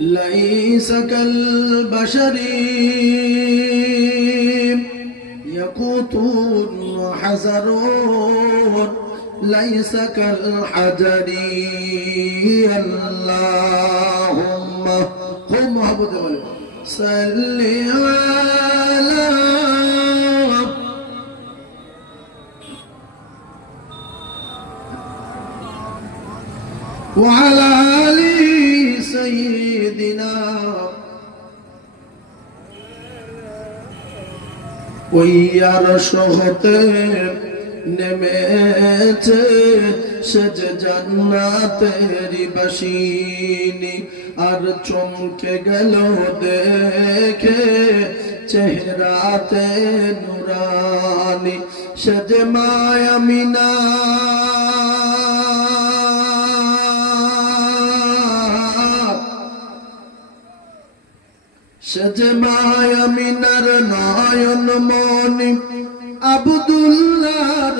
ليس كالبشر يقوت وحزر ليس كالحجر اللهم قم عبد صل على وعلى آل سيدنا ওই আরশ হতে নেমেছে সে যে জান্নাতেরই বাসিনী আর চমকে গেল দেখে চেহারাতে নুরানি সে যে মায়া মিনা সজমায় মিনার নয়ন মনি আব্দুল্লাহর